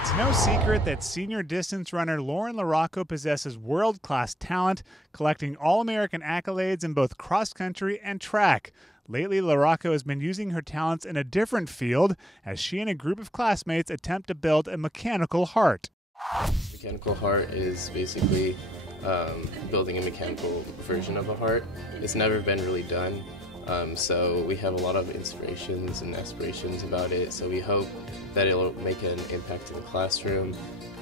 It's no secret that senior distance runner Lauren LaRocco possesses world-class talent, collecting All-American accolades in both cross-country and track. Lately, LaRocco has been using her talents in a different field as she and a group of classmates attempt to build a mechanical heart. Mechanical heart is basically building a mechanical version of a heart. It's never been really done. So we have a lot of inspirations and aspirations about it, so we hope that it'll make an impact in the classroom,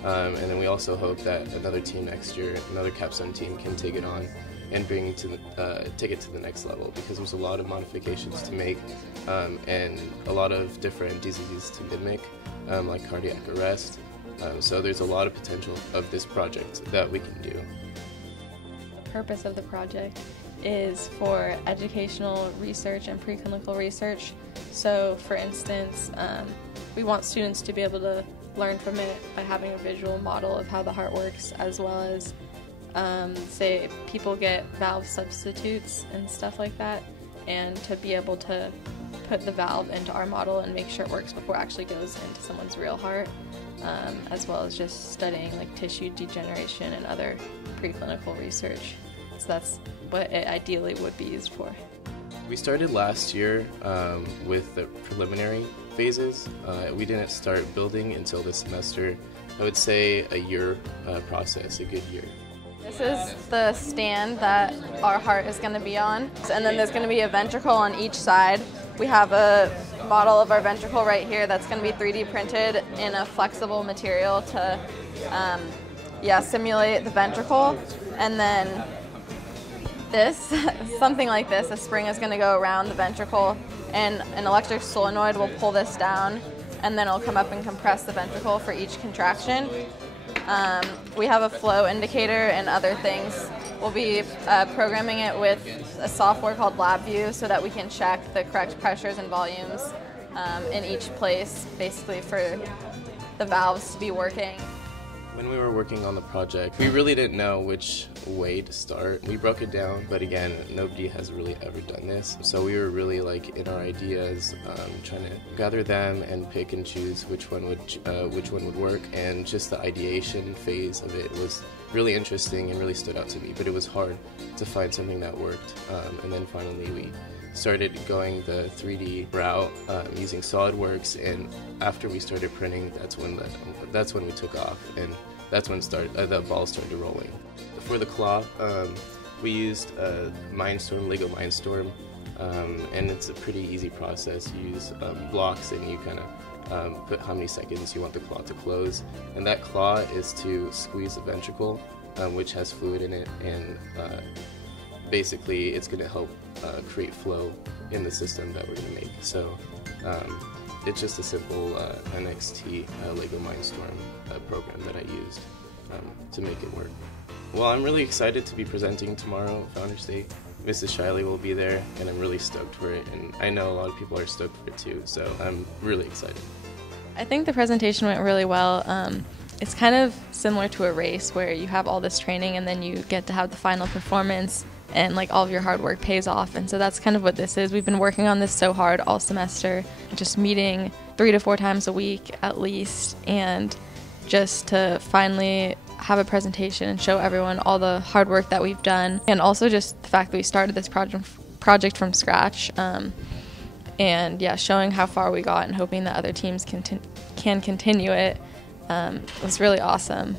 and then we also hope that another team next year, another capstone team, can take it on and take it to the next level, because there's a lot of modifications to make and a lot of different diseases to mimic, like cardiac arrest, so there's a lot of potential of this project that we can do. The purpose of the project is for educational research and preclinical research. So for instance, we want students to be able to learn from it by having a visual model of how the heart works, as well as say people get valve substitutes and stuff like that, and to be able to put the valve into our model and make sure it works before it actually goes into someone's real heart, as well as just studying like tissue degeneration and other preclinical research. So that's what it ideally would be used for. We started last year with the preliminary phases. We didn't start building until this semester. I would say a year process, a good year. This is the stand that our heart is going to be on, and then there's going to be a ventricle on each side. We have a model of our ventricle right here that's going to be 3D printed in a flexible material to simulate the ventricle, and then something like this, a spring is going to go around the ventricle, and an electric solenoid will pull this down, and then it'll come up and compress the ventricle for each contraction. We have a flow indicator and other things. We'll be programming it with a software called LabVIEW so that we can check the correct pressures and volumes in each place, basically for the valves to be working. When we were working on the project, we really didn't know which way to start. We broke it down, but again, nobody has really ever done this. So we were really like in our ideas, trying to gather them and pick and choose which one would work. And just the ideation phase of it was really interesting and really stood out to me. But it was hard to find something that worked. And then finally we started going the 3D route using SolidWorks, and after we started printing, that's when we took off, and that's when the ball started rolling. For the claw, we used Lego Mindstorm, and it's a pretty easy process. You use blocks, and you kind of put how many seconds you want the claw to close, and that claw is to squeeze the ventricle, which has fluid in it, and basically it's going to help create flow in the system that we're going to make. So it's just a simple NXT Lego Mindstorm program that I used to make it work. Well, I'm really excited to be presenting tomorrow at Founders Day. Mrs. Shiley will be there, and I'm really stoked for it, and I know a lot of people are stoked for it too, so I'm really excited. I think the presentation went really well. It's kind of similar to a race where you have all this training and then you get to have the final performance, and like all of your hard work pays off, and so that's kind of what this is. We've been working on this so hard all semester, just meeting 3 to 4 times a week at least, and just to finally have a presentation and show everyone all the hard work that we've done, and also just the fact that we started this project from scratch, and yeah, showing how far we got and hoping that other teams can continue it was really awesome.